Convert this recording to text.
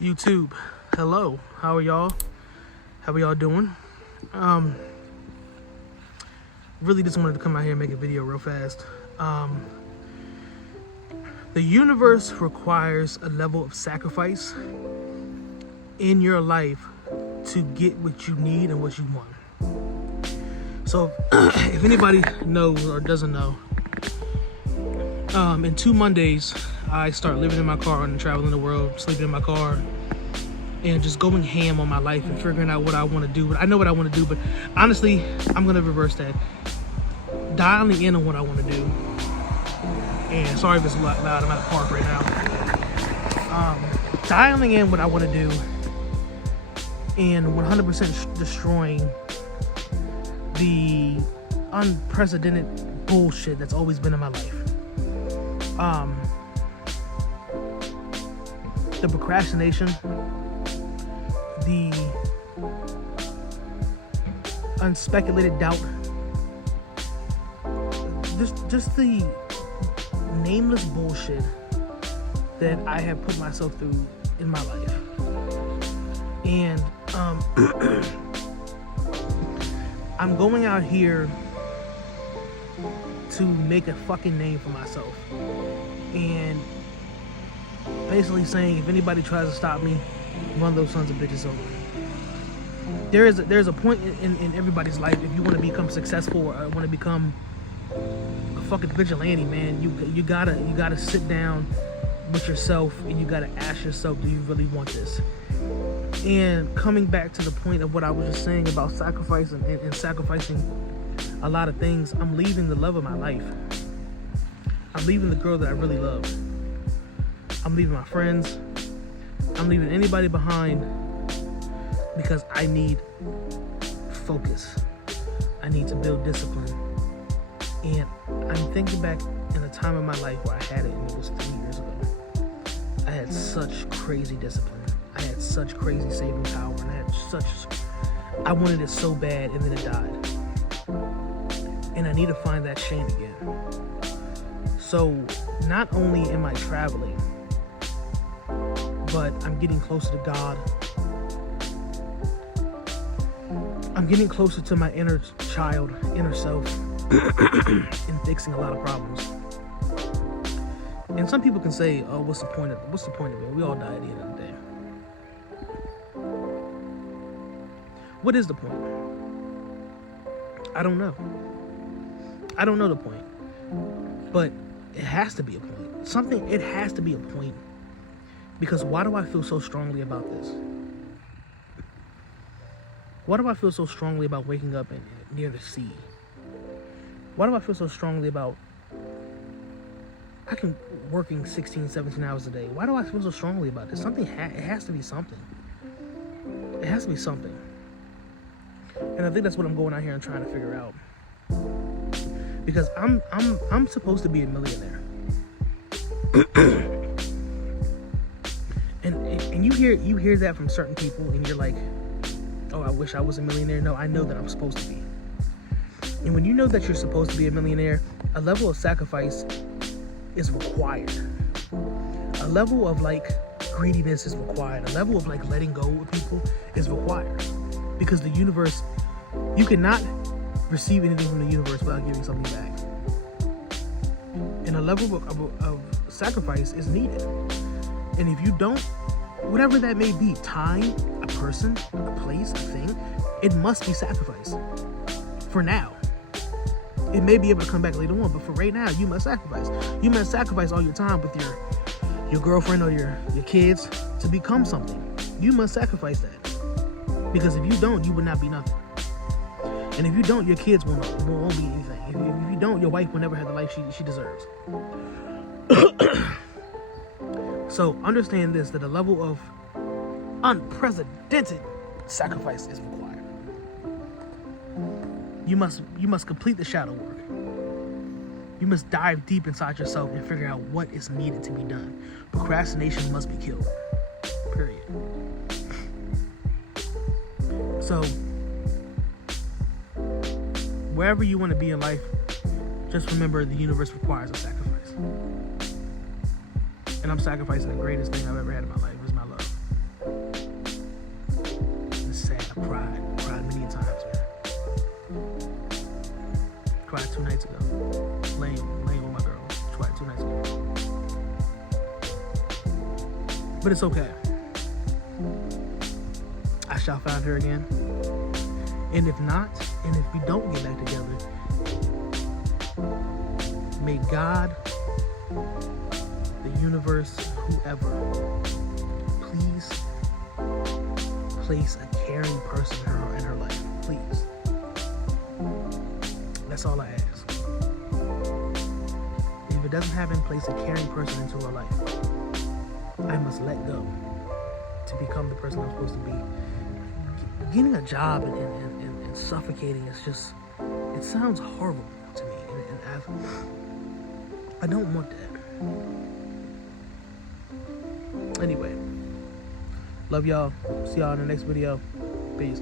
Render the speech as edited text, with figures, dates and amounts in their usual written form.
YouTube, hello. How are y'all? How are y'all doing? Really just wanted to come out here and make a video real fast. The universe requires a level of sacrifice in your life to get what you need and what you want. So if anybody knows or doesn't know, in 2 Mondays, I start living in my car and traveling the world, sleeping in my car, and just going ham on my life and figuring out what I want to do. But I know what I want to do, but honestly, I'm going to reverse that. Dialing in on what I want to do. And sorry if it's loud, I'm at a park right now. Dialing in what I want to do and 100% destroying the unprecedented bullshit that's always been in my life. The procrastination, the unspeculated doubt, just the nameless bullshit that I have put myself through in my life. And I'm going out here to make a fucking name for myself, and basically saying if anybody tries to stop me, run those sons of bitches over. There's a point in everybody's life, if you want to become successful or want to become a fucking vigilante, man, you gotta sit down with yourself and you gotta ask yourself, do you really want this? And coming back to the point of what I was just saying about sacrifice and sacrificing a lot of things, I'm leaving the love of my life. I'm leaving the girl that I really love. I'm leaving my friends. I'm leaving anybody behind because I need focus. I need to build discipline. And I'm thinking back in a time in my life where I had it, and it was 3 years ago. I had such crazy discipline. I had such crazy saving power, and I wanted it so bad, and then it died. And I need to find that Shane again. So not only am I traveling, but I'm getting closer to God. I'm getting closer to my inner child, inner self, and fixing a lot of problems. And some people can say, "Oh, what's the point of it? We all die at the end of the day." What is the point? I don't know. I don't know the point. But it has to be a point. It has to be a point. Because why do I feel so strongly about this? Why do I feel so strongly about waking up near the sea? Why do I feel so strongly about working 16, 17 hours a day? Why do I feel so strongly about this? It has to be something. It has to be something. And I think that's what I'm going out here and trying to figure out. Because I'm supposed to be a millionaire. And you hear that from certain people, and you're like, "Oh, I wish I was a millionaire." No, I know that I'm supposed to be. And when you know that you're supposed to be a millionaire, a level of sacrifice is required. A level of greediness is required. A level of letting go of people is required. Because the universe, you cannot receive anything from the universe without giving something back. And a level of sacrifice is needed. And if you don't, whatever that may be, time, a person, a place, a thing, it must be sacrificed. For now. It may be able to come back later on, but for right now, you must sacrifice. You must sacrifice all your time with your girlfriend or your kids to become something. You must sacrifice that. Because if you don't, you will not be nothing. And if you don't, your kids won't be anything. If you don't, your wife will never have the life she deserves. So understand this, that a level of unprecedented sacrifice is required. You must complete the shadow work. You must dive deep inside yourself and figure out what is needed to be done. Procrastination must be killed. Period. So wherever you want to be in life, just remember the universe requires a sacrifice. And I'm sacrificing the greatest thing I've ever had in my life, is my love. tried 2 nights ago. Laying with my girl. Tried 2 nights ago. But it's okay. I shall find her again. And if not, and if we don't get back together, may God, the universe, whoever, please place a caring person in her life. Please. That's all I ask. If it doesn't have in place a caring person into her life, I must let go to become the person I'm supposed to be. Getting a job and suffocating is just, it sounds horrible to me. And I don't want that. Anyway, love y'all. See y'all in the next video. Peace.